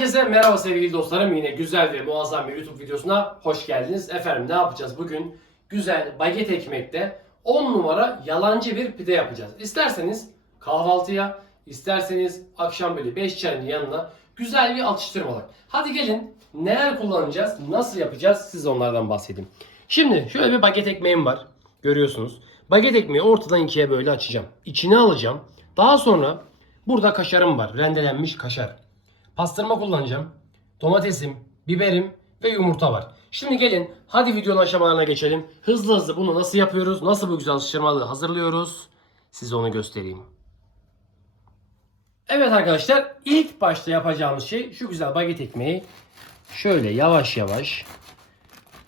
Herkese merhaba sevgili dostlarım. Yine güzel ve muazzam bir YouTube videosuna hoş geldiniz. Efendim ne yapacağız bugün? Güzel baget ekmekte 10 numara yalancı bir pide yapacağız. İsterseniz kahvaltıya, isterseniz akşam böyle 5 çayın yanına güzel bir atıştırmalık. Hadi gelin neler kullanacağız, nasıl yapacağız size onlardan bahsedeyim. Şimdi şöyle bir baget ekmeğim var. Görüyorsunuz. Baget ekmeği ortadan ikiye böyle açacağım. İçine alacağım. Daha sonra burada kaşarım var. Rendelenmiş kaşar. Pastırma kullanacağım. Domatesim, biberim ve yumurta var. Şimdi gelin hadi videonun aşamalarına geçelim. Hızlı hızlı bunu nasıl yapıyoruz? Nasıl bu güzel atıştırmalığı hazırlıyoruz? Size onu göstereyim. Evet arkadaşlar ilk başta yapacağımız şey şu güzel baget ekmeği şöyle yavaş yavaş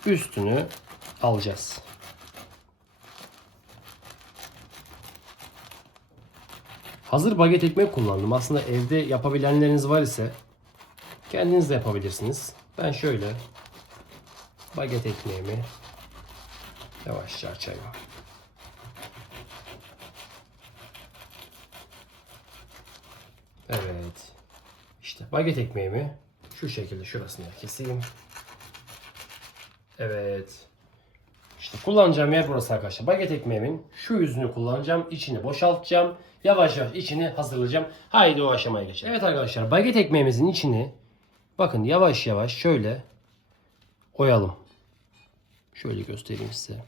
üstünü alacağız. Hazır baget ekmek kullandım. Aslında evde yapabilenleriniz var ise kendiniz de yapabilirsiniz. Ben şöyle baget ekmeğimi yavaşça açayım. Evet. İşte baget ekmeğimi şu şekilde şurasını keseyim. Evet. İşte kullanacağım yer burası arkadaşlar. Baget ekmeğimin şu yüzünü kullanacağım. içini boşaltacağım. Yavaş yavaş içini hazırlayacağım. Haydi o aşamaya geçelim. Evet arkadaşlar baget ekmeğimizin içini bakın yavaş yavaş şöyle oyalım. Şöyle göstereyim size.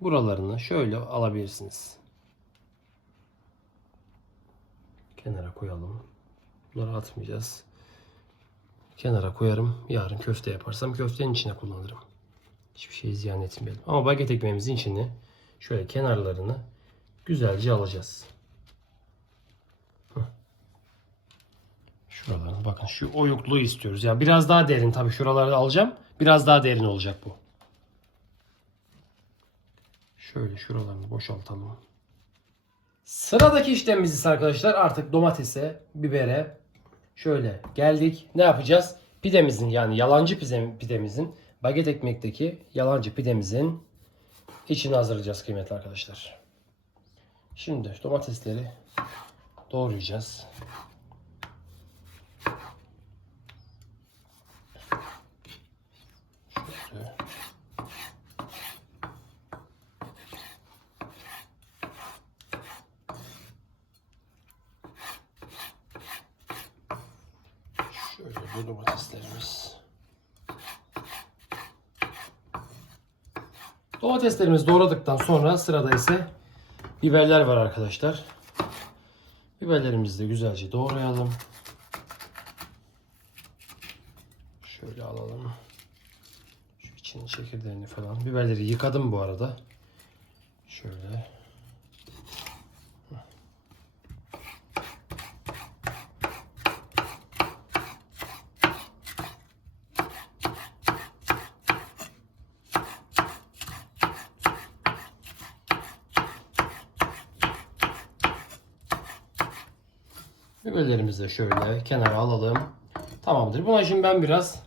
Buralarını şöyle alabilirsiniz. Kenara koyalım. Bunları atmayacağız. Kenara koyarım. Yarın köfte yaparsam köftenin içine kullanırım. Hiçbir şey ziyan etmeyelim. Ama baget ekmeğimizin içini şöyle kenarlarını güzelce alacağız. Şuralarını bakın şu oyukluğu istiyoruz. Yani biraz daha derin tabii şuraları alacağım. Biraz daha derin olacak bu. Şöyle şuralarını boşaltalım. Sıradaki işlemimiz ise arkadaşlar artık domatese, bibere şöyle geldik. Ne yapacağız? Pidemizin yani yalancı pide- pidemizin baget ekmekteki yalancı pidemizin içini hazırlayacağız kıymetli arkadaşlar. Şimdi domatesleri doğrayacağız. Şöyle. Şöyle bu domateslerimiz. Domateslerimizi doğradıktan sonra sırada ise biberler var arkadaşlar. Biberlerimizi de güzelce doğrayalım. Şöyle alalım. Şu içinin çekirdeğini falan. Biberleri yıkadım bu arada. Şöyle. Biberlerimizi de şöyle kenara alalım. Tamamdır. Buna şimdi ben biraz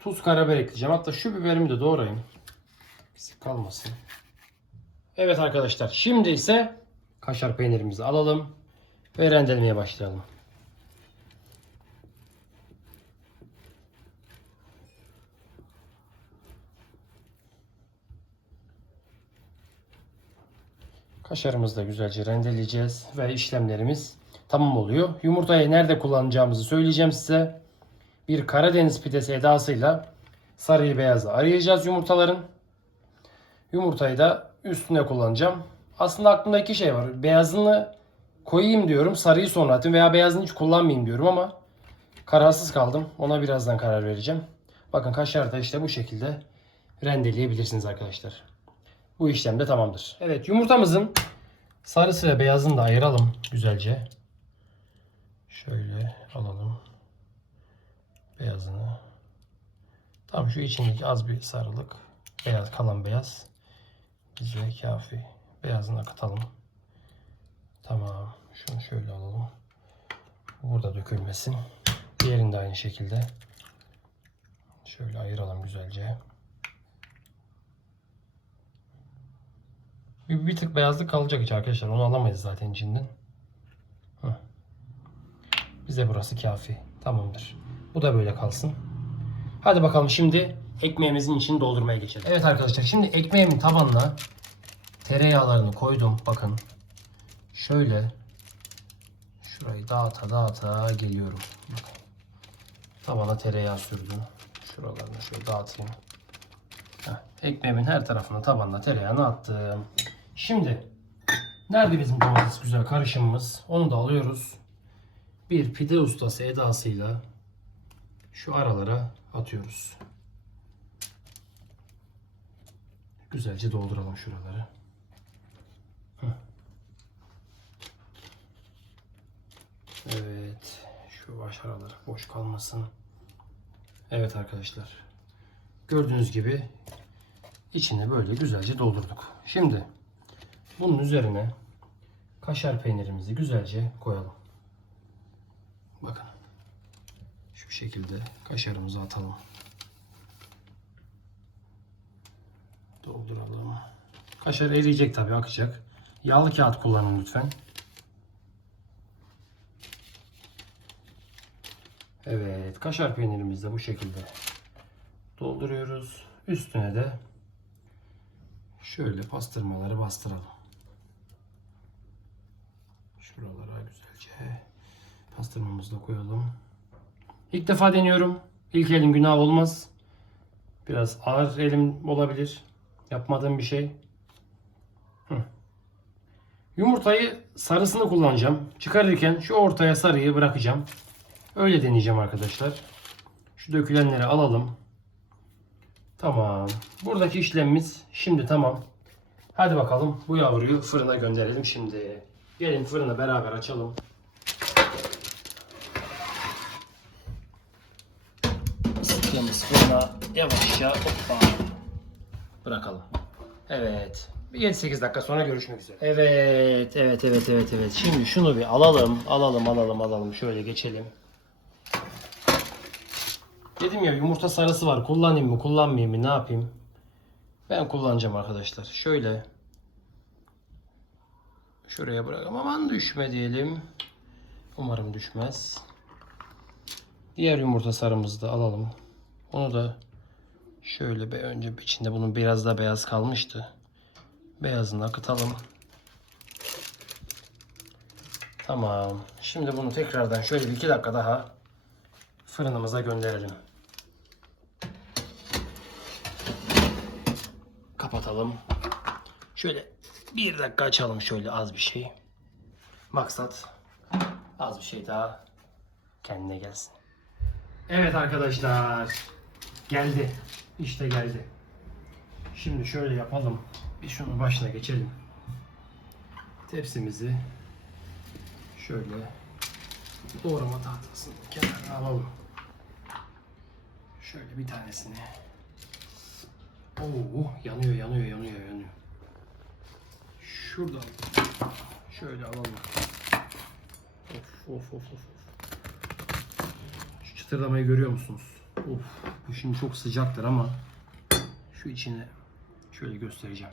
tuz karabiber ekleyeceğim. Hatta şu biberimi de doğrayayım. Eksik kalmasın. Evet arkadaşlar. Şimdi ise kaşar peynirimizi alalım ve rendelemeye başlayalım. Kaşarımızı da güzelce rendeleyeceğiz ve işlemlerimiz tamam oluyor. Yumurtayı nerede kullanacağımızı söyleyeceğim size. Bir Karadeniz pidesi edasıyla sarıyı beyazı arayacağız yumurtaların. Yumurtayı da üstüne kullanacağım. Aslında aklımda iki şey var. Beyazını koyayım diyorum. Sarıyı sonra atayım veya beyazını hiç kullanmayayım diyorum ama kararsız kaldım. Ona birazdan karar vereceğim. Bakın kaşar da işte bu şekilde rendeleyebilirsiniz arkadaşlar. Bu işlem de tamamdır. Evet yumurtamızın sarısı ve beyazını da ayıralım güzelce. Şöyle alalım. Beyazını. Tam şu içindeki az bir sarılık. Beyaz kalan beyaz. Bize kafi. Beyazını katalım. Tamam. Şunu şöyle alalım. Burada dökülmesin. Diğerini de aynı şekilde. Şöyle ayıralım güzelce. Bir, bir tık beyazlık kalacak hiç arkadaşlar. Onu alamayız zaten içinden. Bize burası kafi. Tamamdır. Bu da böyle kalsın. Hadi bakalım şimdi ekmeğimizin içini doldurmaya geçelim. Evet arkadaşlar şimdi ekmeğimin tabanına tereyağlarını koydum. Bakın. Şöyle şurayı dağıta dağıta geliyorum. Tabana tereyağı sürdüm. Şuralarını şöyle dağıtayım. Heh, ekmeğimin her tarafına tabanına tereyağını attım. Şimdi nerede bizim domates güzel karışımımız? Onu da alıyoruz. Bir pide ustası edasıyla şu aralara atıyoruz. Güzelce dolduralım şuraları. Evet. Şu baş aralar boş kalmasın. Evet arkadaşlar. Gördüğünüz gibi içine böyle güzelce doldurduk. Şimdi bunun üzerine kaşar peynirimizi güzelce koyalım. Bakın. Şu şekilde kaşarımızı atalım. Dolduralım. Kaşar eriyecek tabii akacak. Yağlı kağıt kullanın lütfen. Evet, kaşar peynirimizi de bu şekilde dolduruyoruz. Üstüne de şöyle pastırmaları bastıralım. Şuralara güzelce pastırmamızı da koyalım. İlk defa deniyorum. İlk elin günah olmaz. Biraz ağır elim olabilir. Yapmadığım bir şey. Hı. Yumurtayı sarısını kullanacağım. Çıkarırken şu ortaya sarıyı bırakacağım. Öyle deneyeceğim arkadaşlar. Şu dökülenleri alalım. Tamam. Buradaki işlemimiz şimdi tamam. Hadi bakalım bu yavruyu fırına gönderelim şimdi. Gelin fırını beraber açalım. Isıttığımız fırına yavaşça hoppa bırakalım. Evet. Bir 7-8 dakika sonra görüşmek üzere. Evet, evet, evet, evet, evet. Şimdi şunu bir alalım, alalım, alalım, alalım. Şöyle geçelim. Dedim ya yumurta sarısı var. Kullanayım mı, kullanmayayım mı, ne yapayım? Ben kullanacağım arkadaşlar. Şöyle. Şuraya bırakalım. Aman düşme diyelim. Umarım düşmez. Diğer yumurta sarımızı da alalım. Onu da şöyle bir önce içinde bunun biraz da beyaz kalmıştı. Beyazını akıtalım. Tamam. Şimdi bunu tekrardan şöyle bir iki dakika daha fırınımıza gönderelim. Kapatalım. Şöyle bir dakika açalım şöyle az bir şey. Maksat az bir şey daha kendine gelsin. Evet arkadaşlar. Geldi. İşte geldi. Şimdi şöyle yapalım. Bir şunun başına geçelim. Tepsimizi şöyle doğrama tahtasının kenarına alalım. Şöyle bir tanesini. Oo, yanıyor, yanıyor, yanıyor, yanıyor. Şuradan şöyle alalım. Of, of, of. of. Şu çıtırdamayı görüyor musunuz? Of, bu şimdi çok sıcaktır ama şu içine şöyle göstereceğim.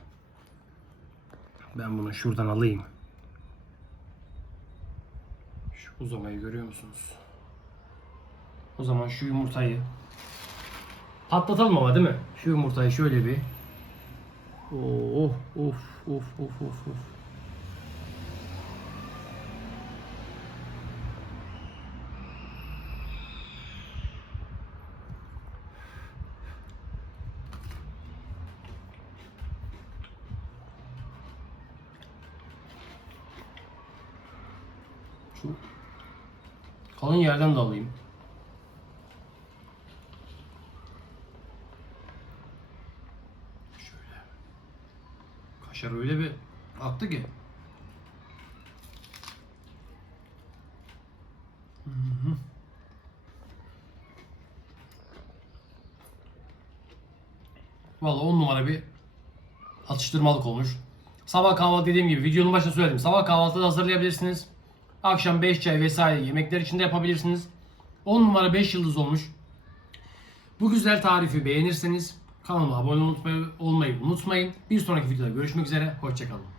Ben bunu şuradan alayım. Şu uzamayı görüyor musunuz? O zaman şu yumurtayı patlatalım ama değil mi? Şu yumurtayı şöyle bir Oh, of, of, of, of, of. Şu kalın yerden de alayım. Şöyle. Kaşar öyle bir aktı ki. Hı hı. Vallahi on numara bir atıştırmalık olmuş. Sabah kahvaltı dediğim gibi videonun başında söyledim. Sabah kahvaltıda hazırlayabilirsiniz. Akşam 5 çay vesaire yemekler içinde yapabilirsiniz. 10 numara 5 yıldız olmuş. Bu güzel tarifi beğenirseniz kanalıma abone olmayı unutmayın. Bir sonraki videoda görüşmek üzere. Hoşçakalın.